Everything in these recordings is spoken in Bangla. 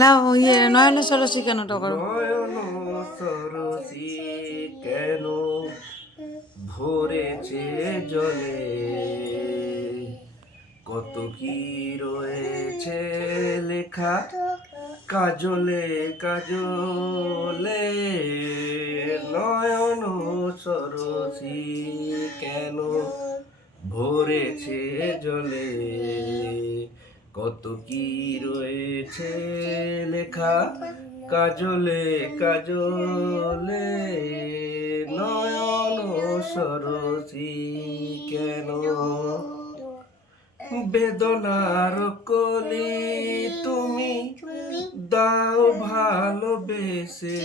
লাও ইয়ে নয়ন সরসী কেনটা করো। নয়ন সরসী কেন ভরেছে জলে, কত কি রয়েছে লেখা কাজলে কাজলে। নয়ন সরসী কেন ভরেছে জলে, কত কি রয়েছে লেখা কাজলে কাজলে। নয়ন সরসী কেন বেদনার কলি তুমি দাও ভালোবেসে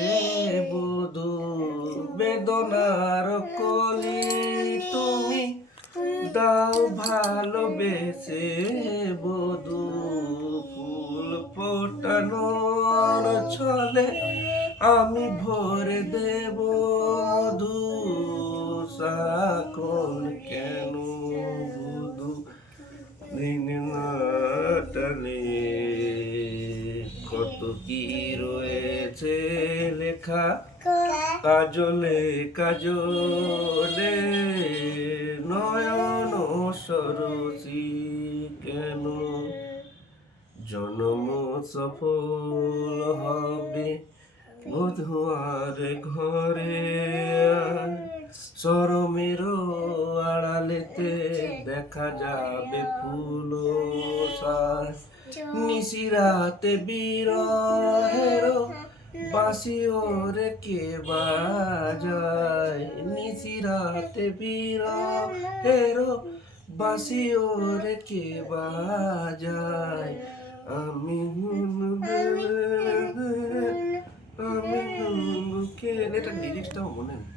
বধু, বেদনার কলি তুমি দাও ভালোবেসে বধু। ফুল ফোটানোর ছলে আমি ভরে দেব মধু, সাকন কেন বধু দিন না টানে, কত কি রয়েছে লেখা কাজলে কাজলে। নয়ন সরসী কেন জন্ম সফল হবে মধুয়ার ঘরে, সরমের আড়ালেতে দেখা যাবে ফুল শ্বাস। নিশিরাতে বিরহের বাঁশি ওরে কে বাজায়, নিশিরাতে বিরহের বাঁশি ওরে কে বাজায়। আমি এটা লিরিক্সটাও মনে নেই।